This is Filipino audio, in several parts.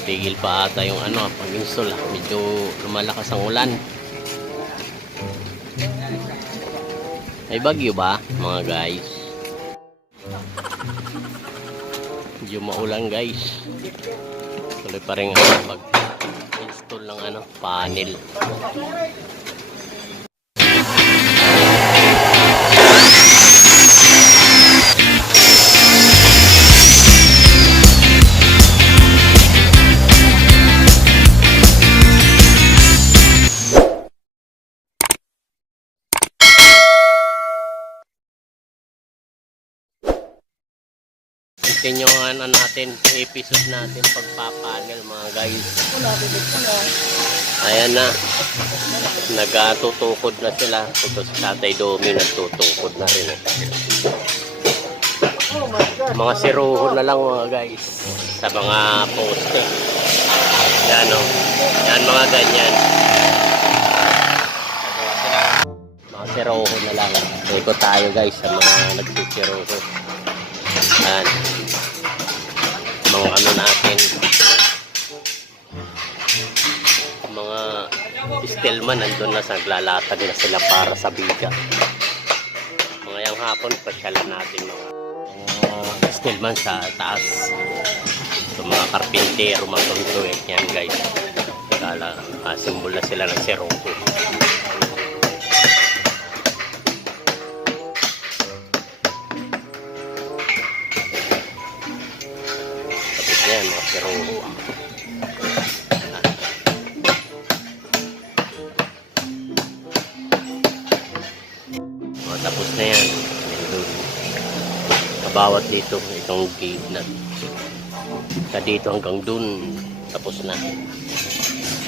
Napigil pa ata yung ano, pag-install. Medyo lumalakas ang ulan. May bagyo ba, mga guys? Medyo maulan, guys. Tuloy pa rin ano, pag-install ng ano, panel. Continuean na natin yung episode natin pagpapanel mga guys. Ayan na. Nagatutukod na sila. Ito si Tatay Domi nagtutukod na rin. Eh. Mga siruho na lang mga guys. Sa mga poste. Yan o. Yan mga ganyan. Mga siruho na lang. Ikot tayo guys sa mga nagsisiruho. Yan. Mga ano natin. Mga stillman nandun na sa naglalatag na sila para sa biga. Mga yung hapon, pasyalan natin mga mga stillman sa taas. So mga karpintero, mga tuntuin. Yan guys. Kala, ah, simbol na sila ng seroko. Tapos na yan. Kabawat dito, itong gate na. Sa dito hanggang doon, tapos na.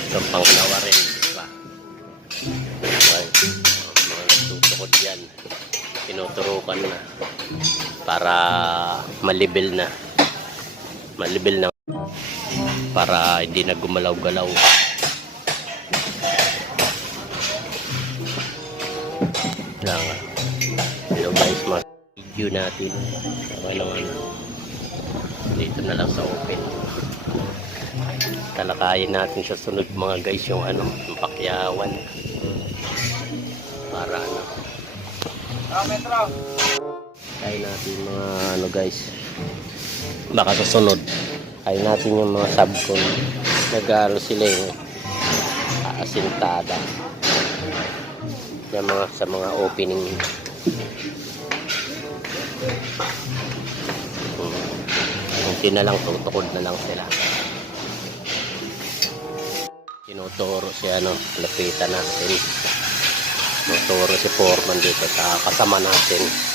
Itong panglawa rin, di ba? Okay. Mga nagtutukod yan. Tinuturukan na. Para malibel na. Malibel na. Para hindi na gumalaw-galaw. Hello guys mga video natin. Ano dito na lang sa open. Talakayin natin sa sunod mga guys yung ano yung pakyawan. Para ano. Kaya natin mga ano guys. Baka sa sunod. Kaya natin yung mga subcon nag-aaral sila yung aasintada yung mga sa mga opening. Kunti na lang tutukod na lang sila. Tinuturo si ano lapitan natin. Tinuturo si foreman dito sa kasama natin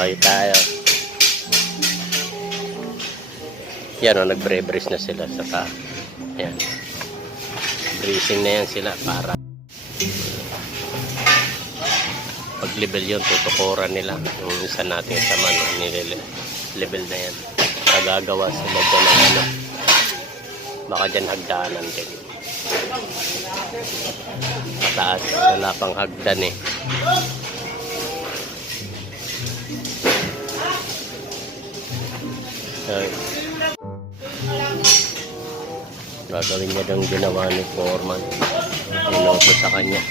ah, tayo. Yan o nagbre-brace na sila sa ka yan. Bracing na yan sila para pag level yun tutukuran nila yung isa natin sa man nilele level na yan. Nagagawa sila dyan ng ano. Baka dyan hagdanan din mataas wala pang hagdan eh Ay. Gagawin niya ang ginawa ni Foreman. Ninoto sa kanya.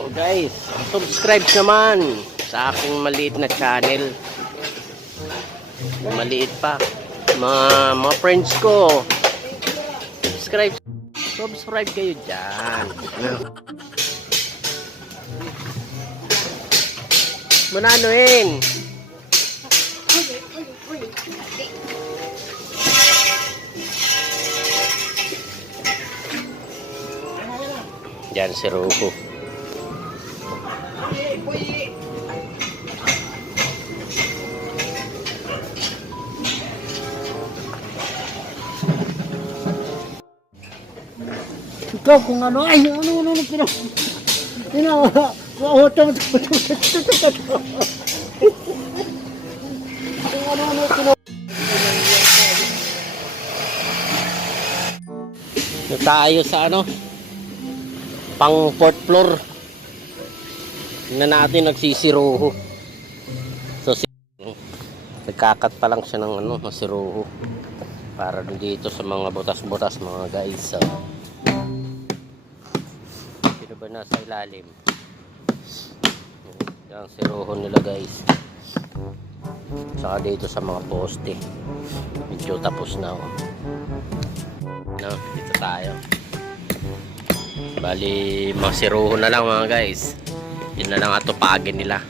So guys, subscribe naman sa aking maliit na channel. Maliit pa. Mga, mga friends ko. Subscribe. Subscribe kayo dyan. Mananoin. Yan si Roku. Ikaw kung ano, ay, ano, ano, ano, ano, Ina, mautong. Ito tayo sa ano? Pang fourth floor. Tingnan natin nagsisiruho. So si nagkakat pa lang siya ng ano, masiruho. Para dito sa mga butas-butas mga guys. So, ba nasa ilalim? Yan, siruho nila guys. Saka dito sa mga poste. Medyo tapos na oh. No, dito tayo. Bali, masiruho na lang mga guys. Yun na lang atupagin nila.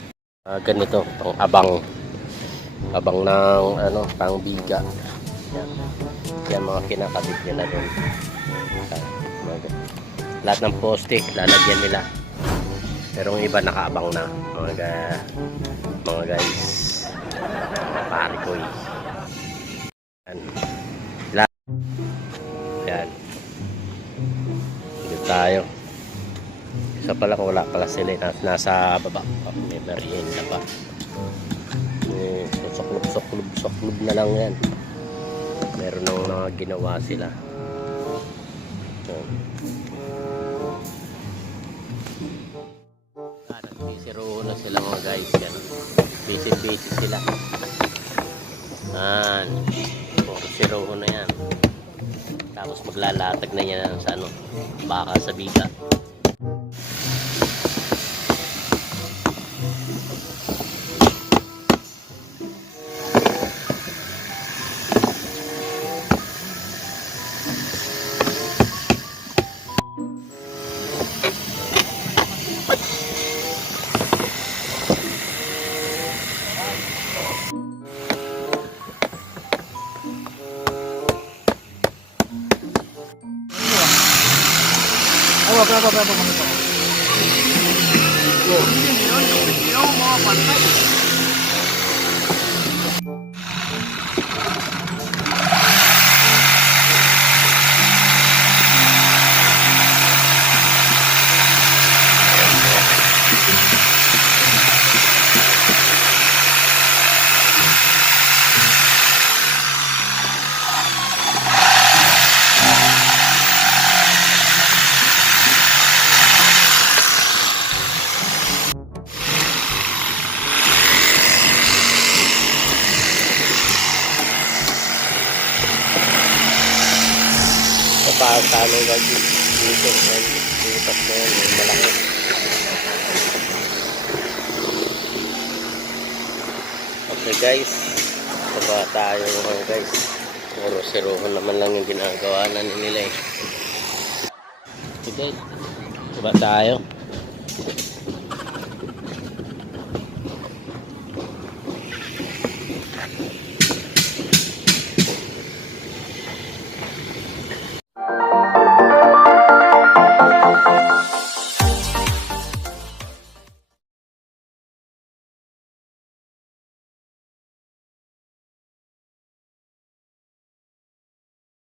Ah, ganito, pang abang. Abang ng ano, pang biga. Yan. Yan mga kinakabit nila doon. Mga- Lahat ng poste, lalagyan nila. Pero yung iba nakaabang na. Mga, ga- mga guys. Pare ko eh. Yan. Yan. Dito tayo. Isa pala kung wala pala sila. eh. Nas- Nasa baba. Oh, May merienda pa. Eh, soklob, soklob, soklob na lang yan. Meron ng mga ginawa sila. Yan. Busy busy sila. Yan. Puro siro na yan. Tapos maglalatag na yan sa ano, baka sa biga. バターとかね。Sa paano yung dito, dito, dito, na yan, malaki. Okay guys, baba tayo mga guys. Puro siruho naman lang yung ginagawa na nila eh. Okay guys, baba tayo.